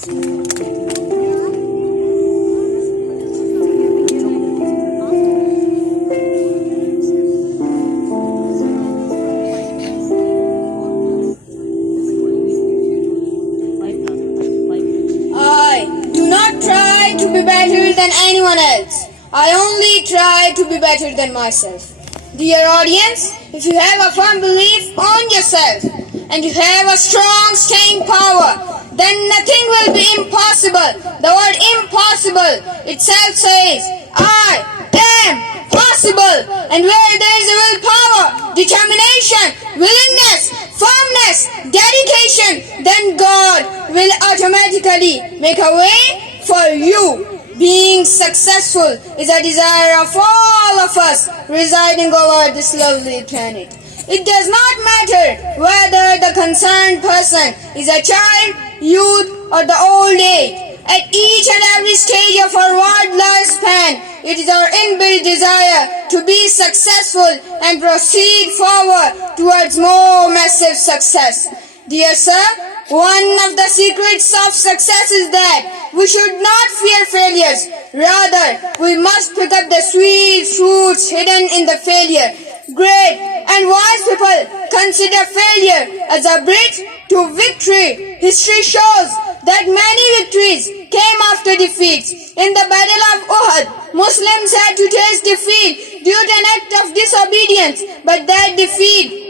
Do not try to be better than anyone else. I only try to be better than myself. Dear audience, if you have a firm belief on yourself and you have a strong staying power, then nothing will be impossible. The word impossible itself says, I am possible. And where there is a willpower, determination, willingness, firmness, dedication, then God will automatically make a way for you. Being successful is a desire of all of us residing over this lovely planet. It does not matter whether the concerned person is a child, youth, or the old age. At each and every stage of our world lifespan, it is our inbuilt desire to be successful and proceed forward towards more massive success. Dear sir, one of the secrets of success is that we should not fear failures. Rather, we must pick up the sweet fruits hidden in the failure. Great and wise people consider failure as a bridge to victory. History shows that many victories came after defeats. In the Battle of Uhud, Muslims had to taste defeat due to an act of disobedience, but that defeat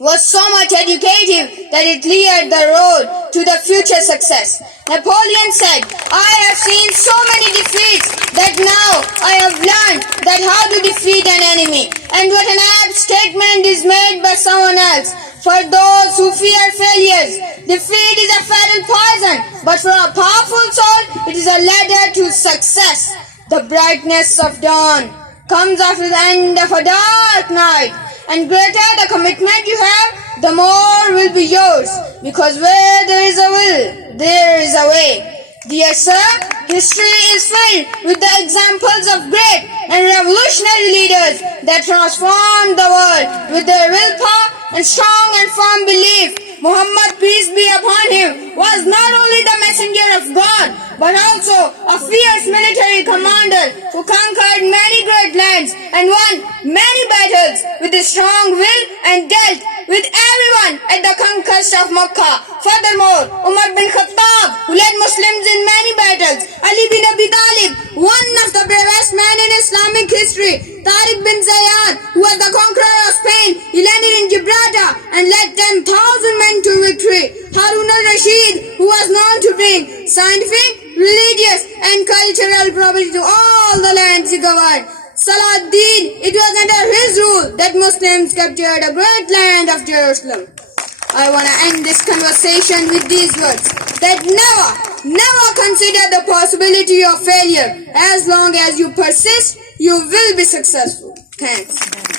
was so much educative that it cleared the road to the future success. Napoleon said, I have seen so many defeats that now I have learned that how to defeat an enemy. And what an apt statement is made by someone else. For those who fear failures, defeat is a fatal poison, but for a powerful soul, it is a ladder to success. The brightness of dawn comes after the end of a dark night. And greater the commitment you have, the more will be yours. Because where there is a will, there is a way. Dear sir, history is filled with the examples of great and revolutionary leaders that transformed the world with their willpower and strong and firm belief. Muhammad, peace be upon him, was not only the messenger of God, but also a fierce military commander who conquered many great lands and won many battles with a strong will and dealt with everyone at the conquest of Makkah. Furthermore, Umar bin Khattab, who led Muslims in many battles, Ali bin Abi Talib, one of the bravest men in Islamic history, Tariq bin Ziyad, who was the conqueror of Spain, he landed in Gibraltar and led 10,000 men to victory. Harun al-Rashid, who was known to bring scientific, religious and cultural property to all the lands he covered. Salahuddin, it was under his rule that Muslims captured a great land of Jerusalem. I want to end this conversation with these words, that never consider the possibility of failure. As long as you persist, you will be successful. Thanks.